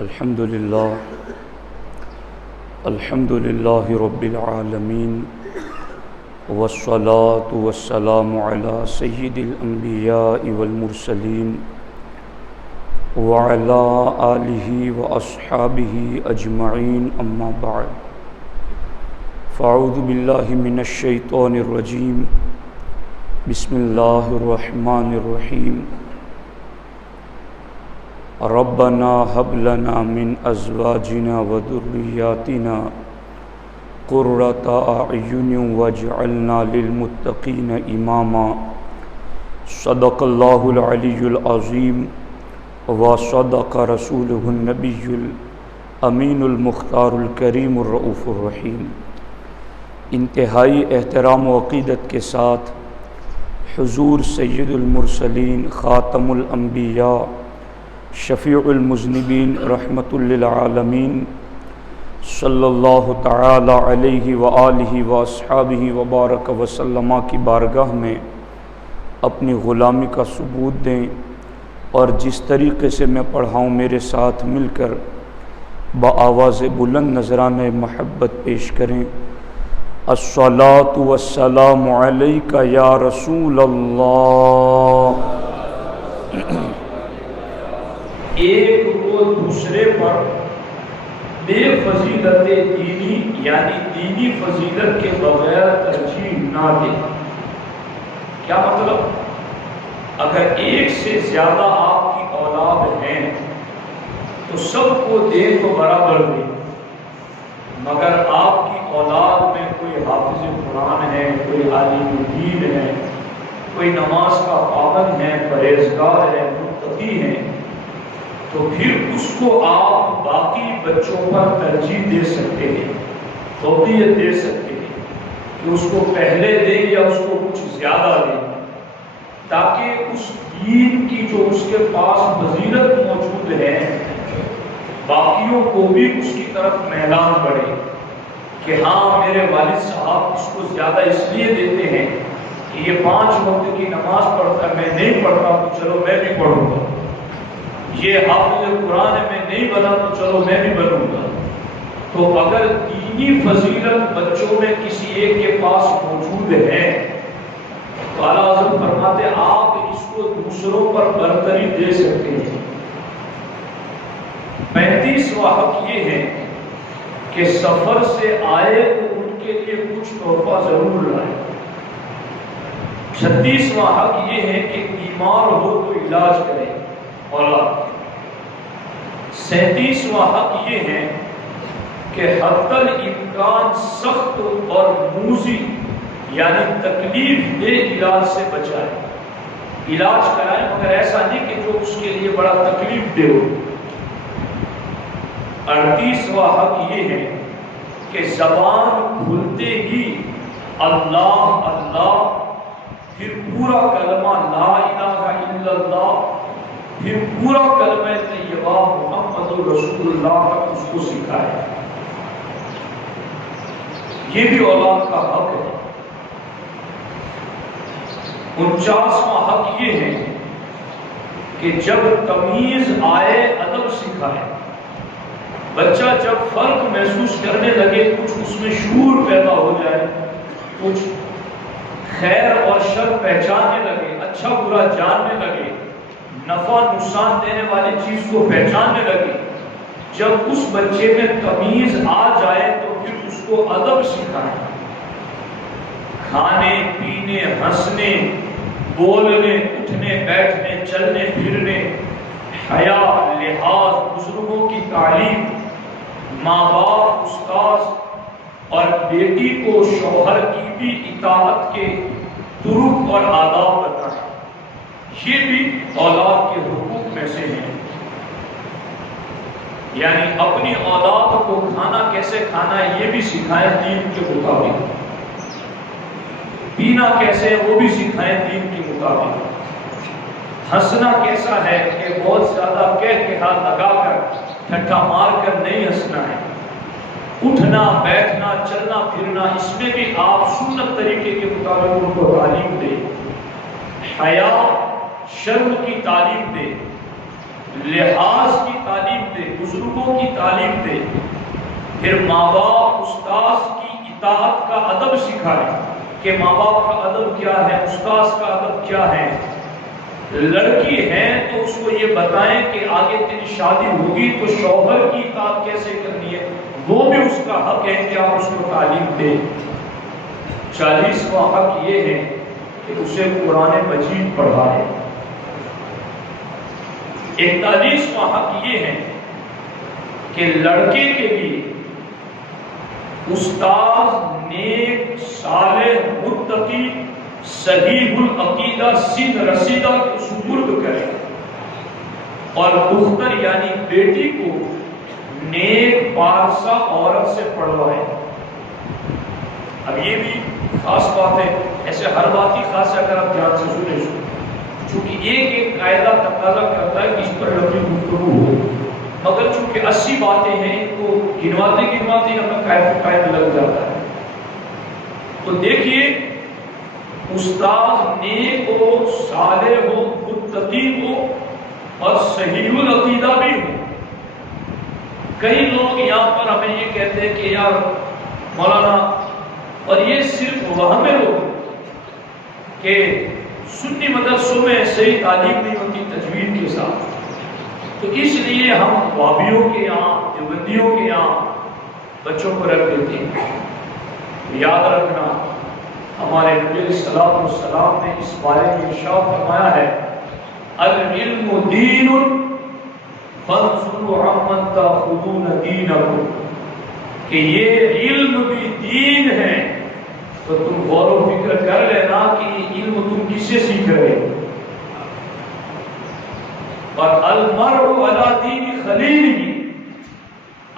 الحمد للہ رب العالمین والصلاة والسلام علی سید الانبیاء والمرسلین وعلی آلہ واصحابہ اجمعین اما بعد فاعوذ باللہ من الشیطان الرجیم بسم اللہ الرحمن الرحیم ربنا هب لنا من ازواجنا وذرياتنا قرة اعین واجعلنا للمتقین اماما صدق اللہ العلی العظیم وصدق رسولہ النبی الامین المختار الکریم الرؤوف الرحیم۔ انتہائی احترام و عقیدت کے ساتھ حضور سید المرسلین خاتم الانبیاء شفیع المذنبین رحمۃ للعالمین صلی اللہ تعالی علیہ وآلہ واصحابہ وبارک وسلم کی بارگاہ میں اپنی غلامی کا ثبوت دیں اور جس طریقے سے میں پڑھاؤں میرے ساتھ مل کر بآواز بلند نذرانہ محبت پیش کریں۔ الصلاۃ والسلام علیک یا رسول اللہ۔ ایک کو دوسرے پر بے فضیلت دینی یعنی دینی فضیلت کے بغیر ترجیح نہ دے۔ کیا مطلب؟ اگر ایک سے زیادہ آپ کی اولاد ہیں تو سب کو دے تو برابر دے، مگر آپ کی اولاد میں کوئی حافظ قرآن ہے، کوئی عالم دین ہے، کوئی نماز کا پابند ہے، پرہیزگار ہے، متقی ہے، تو پھر اس کو آپ باقی بچوں پر ترجیح دے سکتے ہیں، فوقیت دے سکتے ہیں کہ اس کو پہلے دیں یا اس کو کچھ زیادہ دیں، تاکہ اس دین کی جو اس کے پاس فضیلت موجود ہے باقیوں کو بھی اس کی طرف میلان بڑھے کہ ہاں میرے والد صاحب اس کو زیادہ اس لیے دیتے ہیں کہ یہ 5 وقت کی نماز پڑھتا ہے، میں نہیں پڑھتا تو چلو میں بھی پڑھوں گا، یہ حافظ قرآن میں نہیں بنا تو چلو میں بھی بنوں گا۔ تو اگر دینی فضیلت بچوں میں کسی ایک کے پاس موجود ہے تو اعلیٰ حضرت فرماتے آپ اس کو دوسروں پر برتری دے سکتے ہیں۔ 35واں حق یہ ہے کہ سفر سے آئے تو ان کے لیے کچھ تحفہ ضرور لائے۔ 36واں حق یہ ہے کہ بیمار ہو تو علاج کرے اولاد۔ 37واں حق یہ ہے کہ حتی الامکان سخت اور موذی یعنی تکلیف دہ علاج سے بچائے، علاج کرائے مگر ایسا نہیں کہ جو اس کے لیے بڑا تکلیف دہ ہو۔ 38واں حق یہ ہے کہ زبان کھلتے ہی اللہ اللہ، پھر پورا کلمہ لا الہ الا اللہ، پھر پورا کلمہ طیبہ محمد رسول اللہ کا اس کو سکھائے۔ یہ بھی اولاد کا حق ہے۔ 49واں حق یہ ہے کہ جب تمیز آئے ادب سکھائے۔ بچہ جب فرق محسوس کرنے لگے، کچھ اس میں شعور پیدا ہو جائے، کچھ خیر اور شر پہچاننے لگے، اچھا برا جاننے لگے، نفع نقصان دینے والی چیز کو پہچاننے لگے، جب اس بچے میں تمیز آ جائے تو پھر اس کو ادب سکھائیں۔ کھانے پینے، ہنسنے، بولنے، اٹھنے بیٹھنے، چلنے پھرنے، حیا، لحاظ، بزرگوں کی تعلیم، ماں باپ، استاذ اور بیٹی کو شوہر کی بھی اطاعت کے طرق اور آداب بتائیں۔ یہ بھی اولاد کے حقوق میں سے ہیں۔ یعنی اپنی اولاد کو کھانا کیسے کھانا ہے یہ بھی سکھائیں دین کے مطابق، پینا کیسے ہے وہ بھی سکھائیں دین کے مطابق، ہنسنا کیسا ہے کہ بہت زیادہ کہہ کے ہاتھ لگا کر ٹھٹھا مار کر نہیں ہنسنا ہے، اٹھنا بیٹھنا چلنا پھرنا اس میں بھی آپ سنت طریقے کے مطابق ان کو تعلیم دیں، حیا شرم کی تعلیم دے، لحاظ کی تعلیم دے، بزرگوں کی تعلیم دے، پھر ماں باپ استاذ کی اطاعت کا ادب سکھائے کہ ماں باپ کا ادب کیا ہے، استاذ کا ادب کیا ہے۔ لڑکی ہے تو اس کو یہ بتائیں کہ آگے تیری شادی ہوگی تو شوہر کی اطاعت کیسے کرنی ہے، وہ بھی اس کا حق ہے کہ آپ اس کو تعلیم دیں۔ 40واں حق یہ ہے کہ اسے قرآن مجید پڑھائے۔ 41واں حق یہ ہے کہ لڑکے کے لیے استاذ نیک، صالح، متقی، صحیح العقیدہ، سن رسیدہ کو سپرد کرے، اور اختر یعنی بیٹی کو نیک پارسا عورت سے پڑھوائے۔ اب یہ بھی خاص بات ہے، ایسے ہر بات ہی خاص ہے، اگر آپ دھیان سے سنیں، چونکہ ایک قاعدہ تقاضا کرتا ہے کہ اس پر لمبی گفتگو ہو، مگر چونکہ 80 باتیں ہیں، ان کو گنواتے گنواتے ہمیں ٹائم لگ جاتا ہے۔ تو دیکھیے، استاذ نیک ہو، صالح ہو، متقی ہو اور صحیح العقیدہ بھی ہو۔ کئی لوگ یہاں پر ہمیں یہ کہتے ہیں کہ یار مولانا، اور یہ صرف وہم لوگ کہ سنی مدرسوں میں صحیح تعلیم نہیں ہوتی تجوید کے ساتھ، تو اس لیے ہم وابیوں کے یہاں، دیوبندیوں کے یہاں بچوں کو رکھ دیتے ہیں۔ یاد رکھنا، ہمارے نبی علیہ الصلوۃ والسلام نے اس بارے میں ارشاد فرمایا ہے، العلم دین فانظروا عمن تاخذون دینکم، کہ یہ علم بھی دین ہے، تو تم غور و فکر کر لینا کہ یہ علم تم کس سے سیکھ رہے ہو۔ اور المرء علی دین خلیلہ،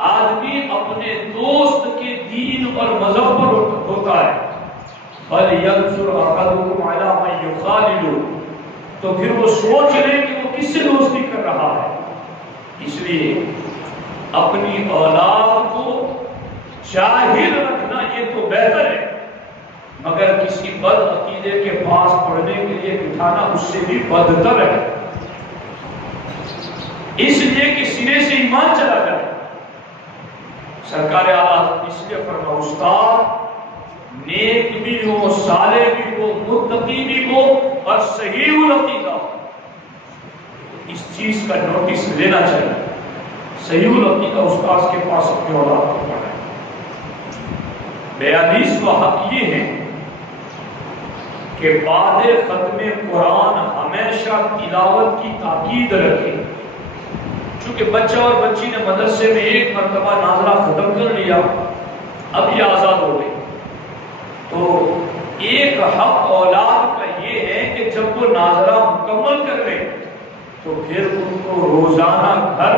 آدمی اپنے دوست کے دین اور مذہب پر ہوتا ہے۔ فَلْيَنْظُرْ أَحَدُكُمْ عَلَىٰ مَنْ يُخَالِلُ، تو پھر وہ سوچ لے کہ وہ کس سے دوستی کر رہا ہے۔ اس لیے اپنی اولاد کو جاہل رکھنا یہ تو بہتر ہے، مگر کسی بد عقیدے کے پاس پڑھنے کے لیے بٹھانا اس سے بھی بدتر ہے، اس لیے کہ سینے سے ایمان چلا جائے۔ سرکار اعلیٰ اس لیے فرما، استاد نیک بھی ہو، صالح بھی ہو، متقی بھی ہو اور صحیح العقیدہ ہو، اس چیز کا نوٹس لینا چاہیے۔ صحیح العقیدہ استاذ کے پاس اپنے اولاد کو پڑھائے۔ 42واں حق یہ ہے کہ بعد ختم قرآن ہمیشہ تلاوت کی تاکید رکھے۔ چونکہ بچہ اور بچی نے مدرسے میں ایک مرتبہ ناظرہ ختم کر لیا، اب یہ آزاد ہو گئی، تو ایک حق اولاد کا یہ ہے کہ جب وہ ناظرہ مکمل کر لے تو پھر ان کو روزانہ گھر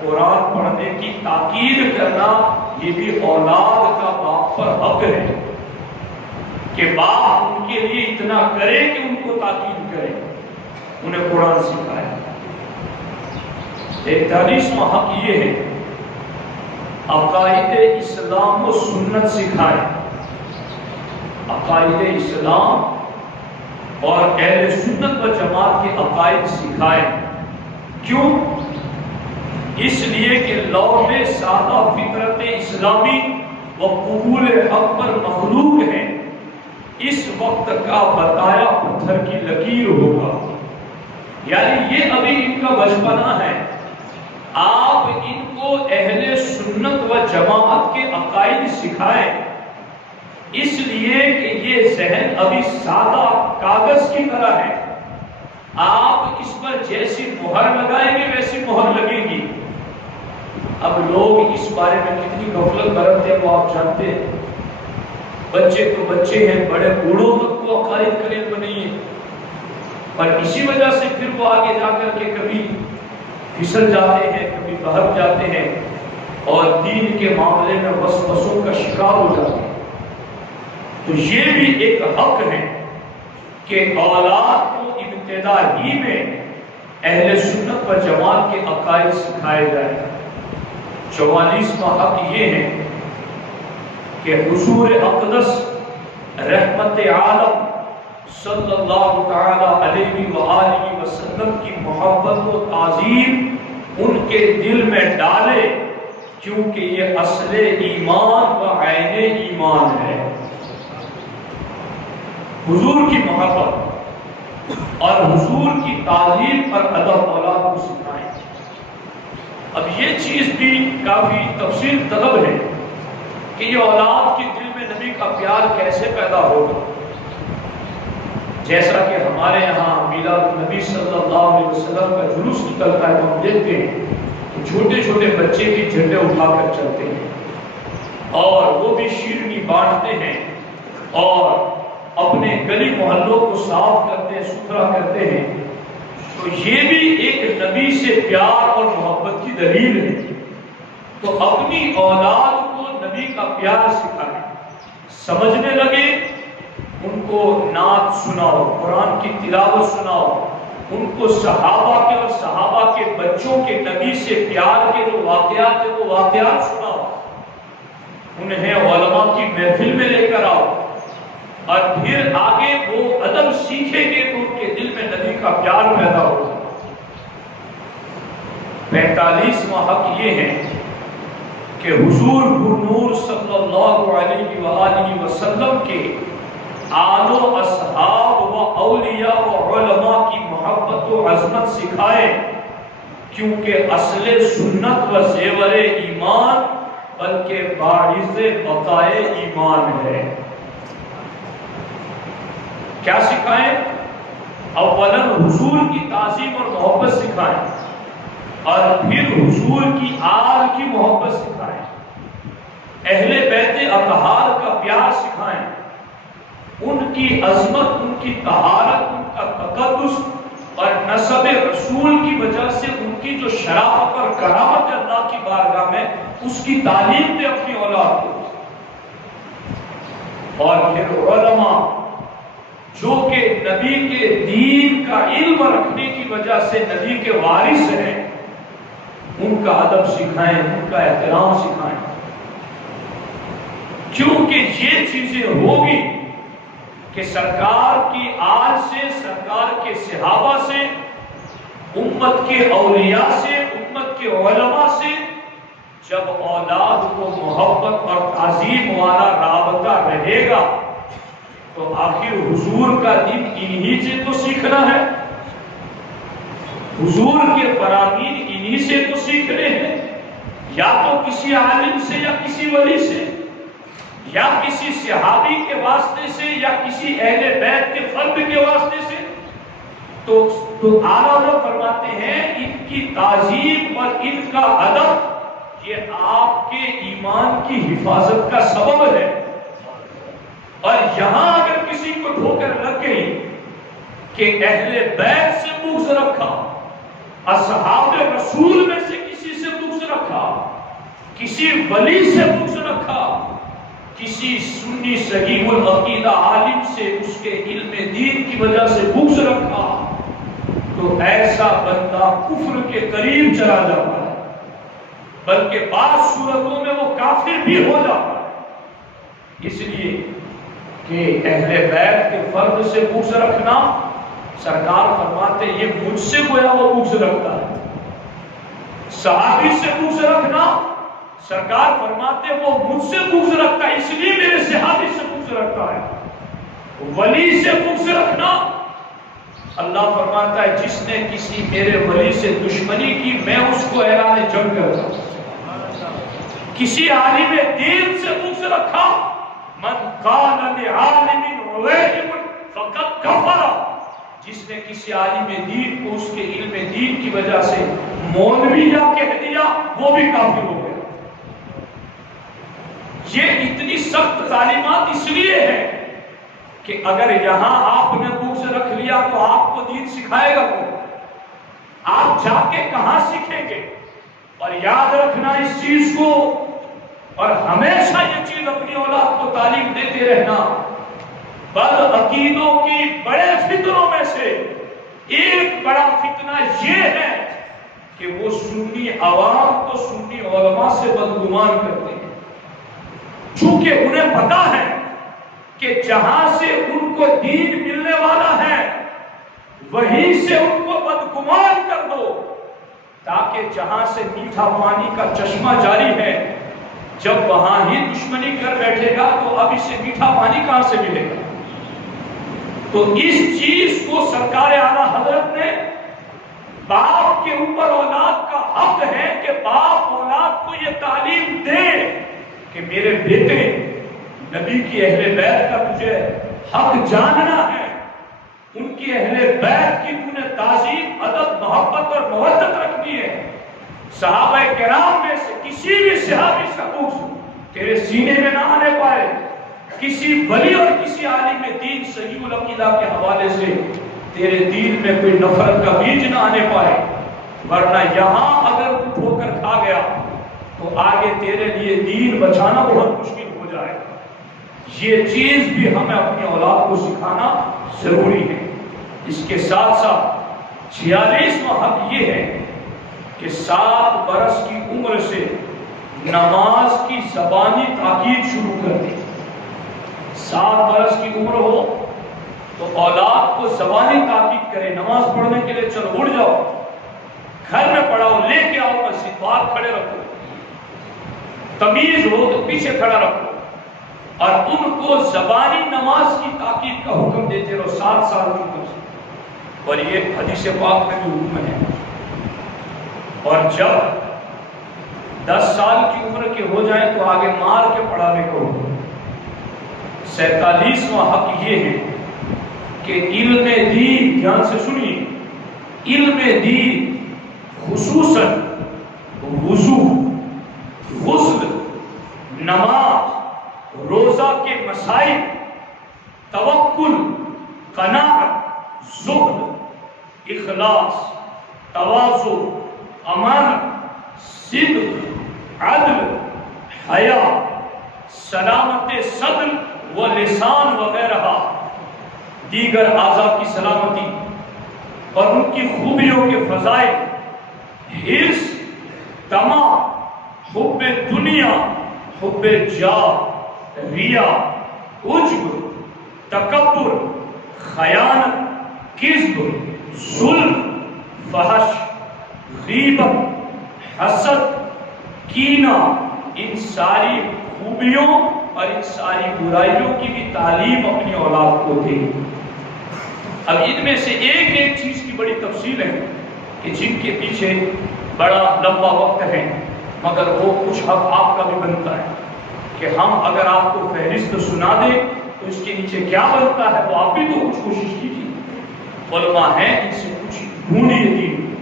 قرآن پڑھنے کی تاکید کرنا، یہ بھی اولاد کا باپ پر حق ہے کہ باپ ان کے لیے اتنا کرے کہ ان کو تاکید کرے، انہیں قرآن سکھائے۔ 41واں حق یہ ہے، عقائد اسلام و سنت سکھائے۔ عقائد اسلام اور اہل سنت و جماعت کے عقائد سکھائے۔ کیوں؟ اس لیے کہ لوح سادہ فطرت اسلامی و قبول حق پر مخلوق ہے، اس وقت کا بتایا پتھر کی لکیر ہوگا، یعنی یہ ابھی ان کا بچپنا ہے، آپ ان کو اہل سنت و جماعت کے عقائد سکھائیں، اس لیے کہ یہ ذہن ابھی سادہ کاغذ کی طرح ہے، آپ اس پر جیسی مہر لگائیں گے ویسی مہر لگے گی۔ اب لوگ اس بارے میں کتنی غفلت برتتے ہیں وہ آپ جانتے ہیں، بچے تو بچے ہیں، بڑے بوڑھوں تک کو عقائد کا علم نہیں ہے، اور اسی وجہ سے پھر وہ آگے جا کر کے کبھی پھسل جاتے ہیں، کبھی بہک جاتے ہیں، اور دین کے معاملے میں وسوسوں کا شکار ہو جاتے ہیں۔ تو یہ بھی ایک حق ہے کہ اولاد کو ابتدا ہی میں اہل سنت و جماعت کے عقائد سکھائے جائیں۔ 44واں حق یہ ہے کہ حضور اقدس رحمت عالم صلی اللہ تعالی علیہ وآلہ وسلم کی محبت و تعظیم ان کے دل میں ڈالے، کیونکہ یہ اصل ایمان و عین ایمان ہے۔ حضور کی محبت اور حضور کی تعظیم پر ادب اولاد کو سکھائیں۔ اب یہ چیز بھی کافی تفصیل طلب ہے کہ یہ اولاد کے دل میں نبی کا پیار کیسے پیدا ہوگا۔ جیسا کہ ہمارے یہاں میلاد نبی صلی اللہ علیہ وسلم کا جلوس نکلتا ہے تو ہم دیکھتے ہیں چھوٹے چھوٹے بچے بھی جھنڈے اٹھا کر چلتے ہیں اور وہ بھی شیرنی بانٹتے ہیں اور اپنے گلی محلوں کو صاف کرتے ہیں، ستھرا کرتے ہیں۔ تو یہ بھی ایک نبی سے پیار اور محبت کی دلیل ہے۔ تو اپنی اولاد کو نبی کا پیار سکھائیں، سمجھنے لگے، ان کو نعت سناؤ، قرآن کی تلاوت سناؤ، ان کو صحابہ کے اور صحابہ کے بچوں کے نبی سے پیار کے جو واقعات ہیں وہ واقعات سناؤ، انہیں علماء کی محفل میں لے کر آؤ، اور پھر آگے وہ ادب سیکھیں گے تو ان کے دل میں نبی کا پیار پیدا ہوگا۔ 45واں حق یہ ہے کہ حضور نور صلی اللہ علیہ وآلہ وسلم کے آل و اصحاب و اولیاء و علماء کی محبت و عظمت سکھائے، کیونکہ اصل سنت و زیور ایمان بلکہ باعث بقائے ایمان ہے۔ کیا سکھائیں؟ اولاً حضور کی تعظیم اور محبت سکھائیں، اور پھر حضور کی آل کی محبت سکھائیں، اہل بیت اطہار کا پیار سکھائیں، ان کی عظمت، ان کی طہارت، ان کا تقدس اور نسب رسول کی وجہ سے ان کی جو شرافت اور کرامت ہے اللہ کی بارگاہ میں، اس کی تعلیم دے اپنی اولاد کو۔ اور پھر علماء جو کہ نبی کے دین کا علم رکھنے کی وجہ سے نبی کے وارث ہیں، ان کا ادب سکھائیں، ان کا احترام سکھائیں، کیونکہ یہ چیزیں ہوگی کہ سرکار کی آل سے، سرکار کے صحابہ سے، امت کے اولیاء سے، امت کے علماء سے جب اولاد کو محبت اور تعظیم والا رابطہ رہے گا تو آخر حضور کا دین انہی سے تو سیکھنا ہے، حضور کے فرامین انہی سے تو سیکھنے ہیں، یا تو کسی عالم سے یا کسی ولی سے یا کسی صحابی کے واسطے سے یا کسی اہل بیت کے فرد کے واسطے سے۔ تو اعلیٰ فرماتے ہیں ان کی تعظیم اور ان کا ادب یہ آپ کے ایمان کی حفاظت کا سبب ہے۔ اور یہاں اگر کسی کو ٹھوکر لگ گئی کہ اہل بیت سے بغض رکھا، اصحاب رسول میں سے کسی سے بغض رکھا، کسی ولی سے بغض رکھا، کسی سنی صحیح العقیدہ عالم سے اس کے علم دین کی وجہ سے بغض رکھا، تو ایسا بندہ کفر کے قریب چلا جاتا ہے، بلکہ بعض صورتوں میں وہ کافر بھی ہو جاتا ہے۔ اس لیے کہ اہل بیت کے فرد سے بغض رکھنا، سرکار فرماتے یہ مجھ سے گویا وہ بغض رکھتا ہے۔ صحابی سے بغض رکھنا، سرکار فرماتے وہ مجھ سے بغض رکھتا ہے اس لیے میرے صحابی سے بغض رکھتا ہے۔ ولی سے بغض رکھنا، اللہ فرماتا ہے جس نے کسی میرے ولی سے دشمنی کی میں اس کو اعلان جنگ کرتا ہوں۔ کسی عالم دین سے بغض رکھا، من قال لعالم عویلم فقد کفر، جس نے کسی عالم دین کو اس کے علم دین کی وجہ سے مولویہ کہہ دیا وہ بھی کافر ہو گیا۔ یہ اتنی سخت تعلیمات اس لیے ہے کہ اگر یہاں آپ نے بغض رکھ لیا تو آپ کو دین سکھائے گا کون؟ آپ جا کے کہاں سیکھیں گے؟ اور یاد رکھنا اس چیز کو، اور ہمیشہ یہ چیز اپنی اولاد کو تعلیم دیتے رہنا، بد عقیدوں کی بڑے فتنوں میں سے ایک بڑا فتنہ یہ ہے کہ وہ سنی عوام کو سنی علماء سے بدگمان کرتے ہیں، چونکہ انہیں پتا ہے کہ جہاں سے ان کو دین ملنا ملنے والا ہے وہیں سے ان کو بدگمان کر دو، تاکہ جہاں سے میٹھا پانی کا چشمہ جاری ہے جب وہاں ہی دشمنی کر بیٹھے گا تو اب اسے میٹھا پانی کہاں سے ملے گا؟ تو اس چیز کو سرکار اعلیٰ حضرت نے باپ کے اوپر اولاد کا حق ہے کہ باپ اولاد کو یہ تعلیم دے کہ میرے بیٹے نبی کی اہل بیت کا تجھے حق جاننا ہے، ان کی اہل بیت کی تو نے تعظیم، ادب، محبت اور مودت رکھنی ہے۔ صحابہ کرام میں سے کسی بھی صحابی کا بغض تیرے سینے میں نہ آنے پائے، کسی ولی اور کسی عالم دین صحیح العقیدہ کے حوالے سے تیرے دین میں کوئی نفرت کا بیج نہ آنے پائے، ورنہ یہاں اگر تو ٹھوکر کھا گیا تو آگے تیرے لیے دین بچانا بہت مشکل ہو جائے۔ یہ چیز بھی ہمیں اپنی اولاد کو سکھانا ضروری ہے۔ اس کے ساتھ ساتھ 46واں حق یہ ہے کہ 7 برس کی عمر سے نماز کی زبانی تاکید شروع کر دے۔ 7 برس کی عمر ہو تو اولاد کو زبانی تاکید کرے، نماز پڑھنے کے لیے چلو اٹھ جاؤ، گھر میں پڑھاؤ، لے کے آؤ مسجد، باہر کھڑے رکھو، تمیز ہو تو پیچھے کھڑا رکھو، اور ان کو زبانی نماز کی تاکید کا حکم دیتے رہو 7 سال کی عمر سے۔ اور یہ حدیث پاک میں بھی حکم ہے۔ اور جب 10 سال کی عمر کے ہو جائیں تو آگے مار کے پڑھانے کو حکم۔ 47واں حق یہ ہے کہ علم دین، دھیان سے سنیے، علم دین خصوصاً وضو، غسل، نماز، روزہ کے مسائل، توکل، قناعت، زہد، اخلاص، تواضع، امانت، صدق، عدل، حیا، سلامت صدر و لسان وغیرہ دیگر اعضاء کی سلامتی اور ان کی خوبیوں کے فضائل، حرص، طمع، حب دنیا، حب جاہ، ریا، عجب، تکبر، خیانت، کذب، ظلم، فحش، غیبت، حسد، کینہ، ان ساری خوبیوں اور ان ساری برائیوں کی بھی تعلیم اپنی اولاد کو دے۔ اب ان میں سے ایک ایک چیز کی بڑی تفصیل ہے کہ جن کے پیچھے بڑا لمبا وقت ہے، مگر وہ کچھ حق آپ کا بھی بنتا ہے کہ ہم اگر آپ کو فہرست سنا دیں تو اس کے نیچے کیا بنتا ہے وہ آپ بھی تو کچھ کوشش کیجیے۔ علماء ہیں، ان سے کچھ ڈھونڈیے دین۔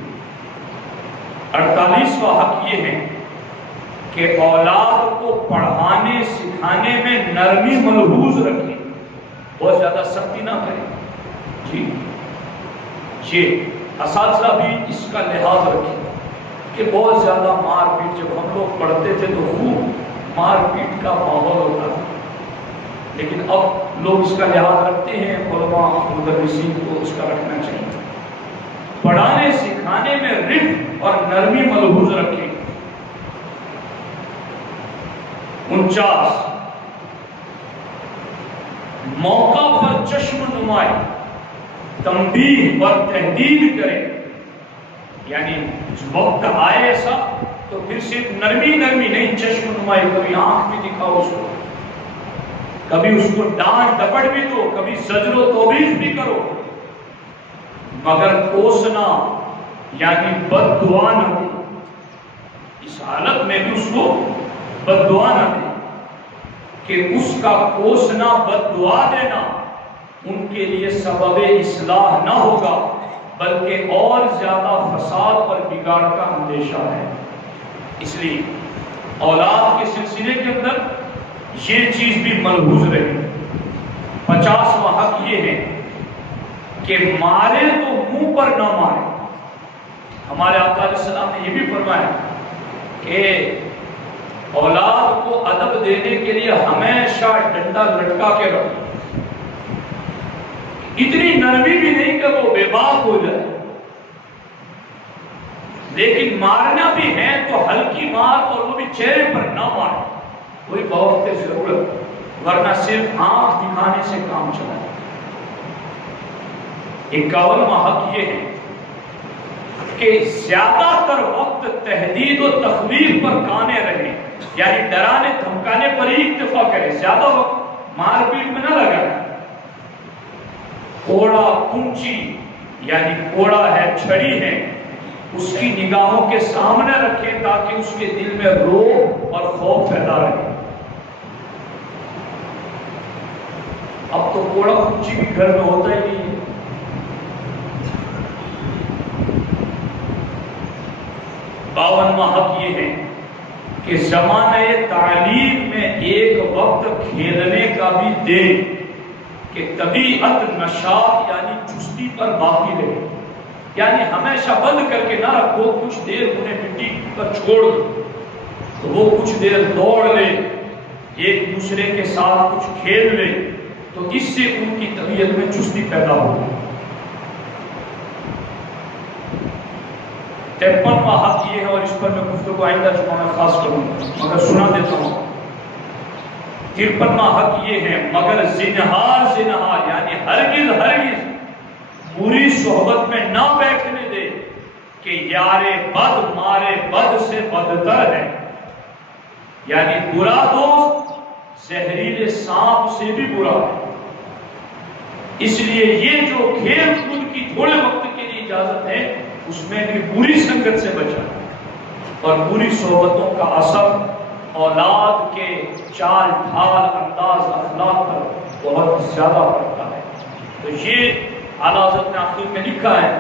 48واں حق یہ ہے کہ اولاد کو پڑھانے سکھانے میں نرمی ملحوظ رکھیں، بہت زیادہ سختی نہ کریں۔ جی یہ اساتذہ بھی اس کا لحاظ رکھیں کہ بہت زیادہ مار پیٹ، جب ہم لوگ پڑھتے تھے تو خوب مار پیٹ کا ماحول ہوتا تھا، لیکن اب لوگ اس کا لحاظ رکھتے ہیں، علماء مدرسین کو اس کا رکھنا چاہیے۔ پڑھانے سکھانے میں رفق اور نرمی ملحوظ رکھیں۔ 49 موقع پر چشم نمائی، تنبیہ اور تحدید کریں، یعنی وقت آئے ایسا تو پھر صرف نرمی نرمی نہیں، چشم نمائی، کبھی آنکھ بھی دکھاؤ اس کو، کبھی اس کو ڈانٹ ڈپٹ بھی دو، کبھی زجر و توبیخ بھی کرو، مگر کوسنا یعنی بد دعا نہ دے، اس حالت میں بھی اس کو بد دعا نہ دے، کہ اس کا کوسنا بد دعا دینا ان کے لیے سبب اصلاح نہ ہوگا بلکہ اور زیادہ فساد اور بگاڑ کا اندیشہ ہے۔ اس لیے اولاد کے سلسلے کے اندر یہ چیز بھی ملحوظ رہے۔ 50واں حق یہ ہے کہ مارے تو منہ پر نہ مارے۔ ہمارے آقا علیہ السلام نے یہ بھی فرمایا کہ اولاد کو ادب دینے کے لیے ہمیشہ ڈنڈا لٹکا کے رکھو، اتنی نرمی بھی نہیں کہ وہ بے باک ہو جائے، لیکن مارنا بھی ہے تو ہلکی مار، اور وہ بھی چہرے پر نہ مار، کوئی بہت ضرورت، ورنہ صرف آنکھ دکھانے سے کام چلا۔ 51واں حق یہ ہے کہ زیادہ تر وقت تہدید و تخویف پر کانے رہیں، یعنی ڈرانے دھمکانے پر ہی اکتفا کریں، زیادہ وقت مار پیٹ میں نہ لگائیں۔ کوڑا کنچی یعنی کوڑا ہے، چھڑی ہے، اس کی نگاہوں کے سامنے رکھیں تاکہ اس کے دل میں رعب اور خوف پیدا رہے۔ اب تو کوڑا کنچی بھی گھر میں ہوتا ہی نہیں ہے۔ 52واں حق یہ ہے کہ زمانہ تعلیم میں ایک وقت کھیلنے کا بھی دے کہ طبیعت نشاط یعنی چستی پر باقی رہے، یعنی ہمیشہ بند کر کے نہ رکھو، کچھ دیر انہیں مٹی پر چھوڑ دو تو وہ کچھ دیر دوڑ لے، ایک دوسرے کے ساتھ کچھ کھیل لے، تو اس سے ان کی طبیعت میں چستی پیدا ہو۔ 53واں حق یہ ہے، اور اس پر میں گفتگو آئندہ جمعہ میں خاص کروں مگر سنا دیتا ہوں۔ 53واں حق یہ ہے، مگر زنہار یعنی ہرگز بری صحبت میں نہ بیٹھنے دے کہ یار بد مارے بد سے بدتر ہے، یعنی برا دوست زہریلے سانپ سے بھی برا ہے۔ اس لیے یہ جو کھیل کود کی تھوڑے وقت کے لیے اجازت ہے، اس میں بھی بری سنگت سے بچا، اور بری صحبتوں کا اثر اولاد کے چال ڈھال انداز اخلاق پر بہت زیادہ پڑتا ہے۔ تو یہ اعلیٰ حضرت نے آخر میں لکھا ہے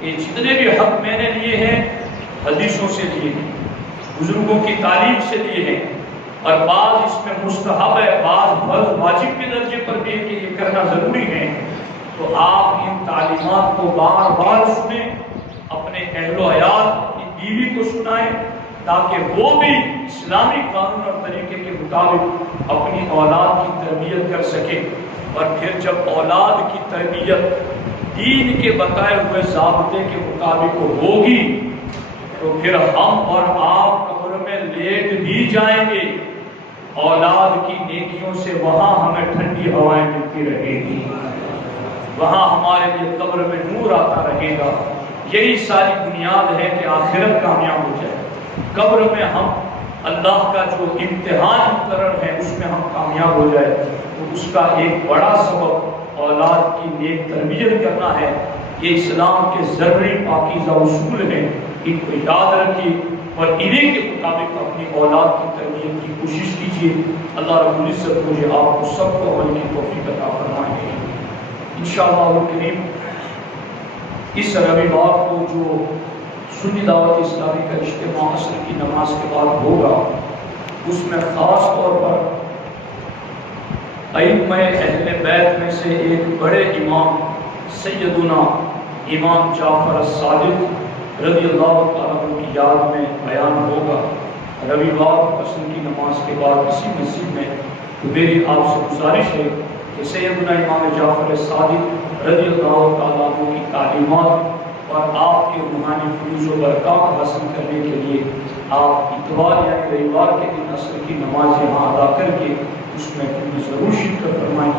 کہ جتنے بھی حق میں نے لیے ہیں حدیثوں سے لیے ہیں، بزرگوں کی تعلیم سے لیے ہیں، اور بعض اس میں مستحب ہے، بعض فرض واجب کے درجے پر بھی ہے کہ یہ کرنا ضروری ہے۔ تو آپ ان تعلیمات کو بار بار سنیں، اپنے اہل و عیال اپنی بیوی کو سنائیں تاکہ وہ بھی اسلامی قانون اور طریقے کے مطابق اپنی اولاد کی تربیت کر سکے۔ اور پھر جب اولاد کی تربیت دین کے بتائے ہوئے ضابطے کے مطابق ہوگی تو پھر ہم اور آپ قبر میں لیٹ بھی جائیں گے، اولاد کی نیکیوں سے وہاں ہمیں ٹھنڈی ہوائیں ملتی رہے گی، وہاں ہمارے لیے قبر میں نور آتا رہے گا۔ یہی ساری بنیاد ہے کہ آخرت کامیاب ہو جائے، قبر میں ہم اللہ کا جو امتحان مقرر ہے اس میں ہم کامیاب ہو جائے۔ تو اس کا ایک بڑا سبب اولاد کی نیک تربیت کرنا ہے۔ یہ اسلام کے ضروری پاکیزہ اصول ہیں، ان کو یاد رکھیے اور انہیں کے مطابق اپنی اولاد کی تربیت کی کوشش کیجیے۔ اللہ رب العزت مجھے آپ کو سب کو عمل کی توفیق عطا فرمائے۔ انشاءاللہ کریم اس رویوار کو جو سنی دعوت اسلامی کا اجتماع عصر کی نماز کے بعد ہوگا، اس میں خاص طور پر ائمہ اہل بیت میں سے ایک بڑے امام سیدنا امام جعفر الصادق رضی اللہ تعالیٰ عنہ کی یاد میں بیان ہوگا رویوار عصر کی نماز کے بعد اسی مسجد میں۔ تو میری آپ سے گزارش ہے کہ سیدنا امام جعفر الصادق رضی اللہ تعالیٰ عنہ کی تعلیمات اور آپ کے روحانی فیوز و برکات حاصل کرنے کے لیے آپ اتوار یعنی رویوار کے دن عصر کی نماز یہاں ادا کر کے اس میں ضرور شرکت فرمائیں۔